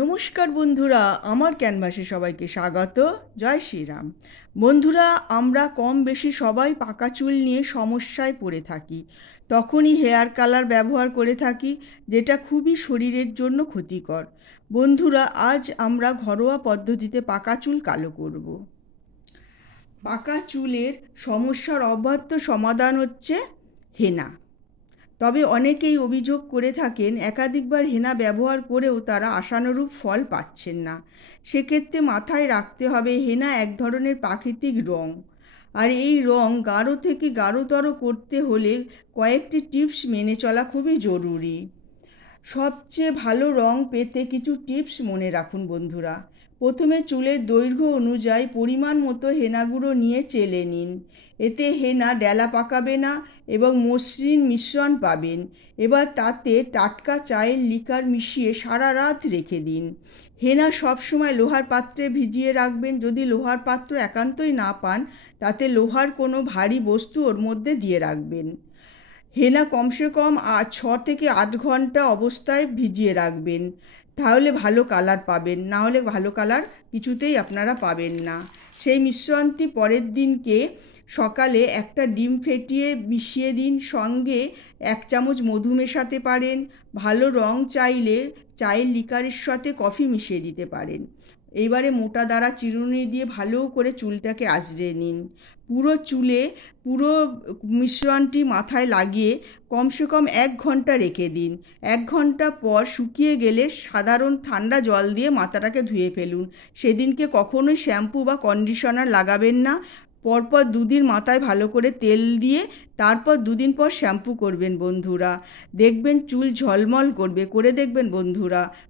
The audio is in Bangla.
নমস্কার বন্ধুরা, আমার ক্যানভাসে সবাইকে স্বাগত। জয় শ্রীরাম। বন্ধুরা, আমরা কম বেশি সবাই পাকা চুল নিয়ে সমস্যায় পড়ে থাকি। তখনই হেয়ার কালার ব্যবহার করে থাকি, যেটা খুবই শরীরের জন্য ক্ষতিকর। বন্ধুরা, আজ আমরা ঘরোয়া পদ্ধতিতে পাকা চুল কালো করব। পাকা চুলের সমস্যার অব্যহত সমাধান হচ্ছে হেনা। তবে অনেকেই অভিযোগ করে থাকেন একাধিকবার হেনা ব্যবহার করেও তারা আশানুরূপ ফল পাচ্ছেন না। সেক্ষেত্রে মাথায় রাখতে হবে হেনা এক ধরনের প্রাকৃতিক রং, আর এই রং গাঢ় থেকে গাঢ়তর করতে হলে কয়েকটি টিপস মেনে চলা খুবই জরুরি। সবচেয়ে ভালো রং পেতে কিছু টিপস মনে রাখুন বন্ধুরা। প্রথমে চুলের দৈর্ঘ্য অনুযায়ী পরিমাণ মতো হেনা গুঁড়ো নিয়ে চেলে নিন। এতে হেনা ডেলা পাকাবে না এবং মসৃণ মিশ্রণ পাবেন। এবার তাতে টাটকা চায়ের লিকার মিশিয়ে সারা রাত রেখে দিন। হেনা সবসময় লোহার পাত্রে ভিজিয়ে রাখবেন। যদি লোহার পাত্র একান্তই না পান, তাতে লোহার কোনো ভারী বস্তু ওর মধ্যে দিয়ে রাখবেন। হেনা কমসে কম 6 থেকে 8 ঘন্টা অবস্থায় ভিজিয়ে রাখবেন, তাহলে ভালো কালার পাবেন। না হলে ভালো কালার কিছুতেই আপনারা পাবেন না। সেই মিশ্রণটি পরের দিনকে সকালে একটা ডিম ফেটিয়ে মিশিয়ে দিন। সঙ্গে 1 চামচ মধু মেশাতে পারেন। ভালো রং চাইলে চায়ের লিকারের সাথে কফি মিশিয়ে দিতে পারেন। এইবারে মোটা দাঁড়া চিরুনি দিয়ে ভালো করে চুলটাকে আঁচড়ে নিন। পুরো মিশ্রণটি মাথায় লাগিয়ে কমসে কম 1 ঘন্টা রেখে দিন। 1 ঘন্টা পর শুকিয়ে গেলে সাধারণ ঠান্ডা জল দিয়ে মাথাটাকে ধুয়ে ফেলুন। সেদিনকে কখনোই শ্যাম্পু বা কন্ডিশনার লাগাবেন না। পরপর 2 দিন মাথায় ভালো করে তেল দিয়ে তারপর 2 দিন পর শ্যাম্পু করবেন বন্ধুরা। দেখবেন চুল ঝলমল করবে। করে দেখবেন বন্ধুরা।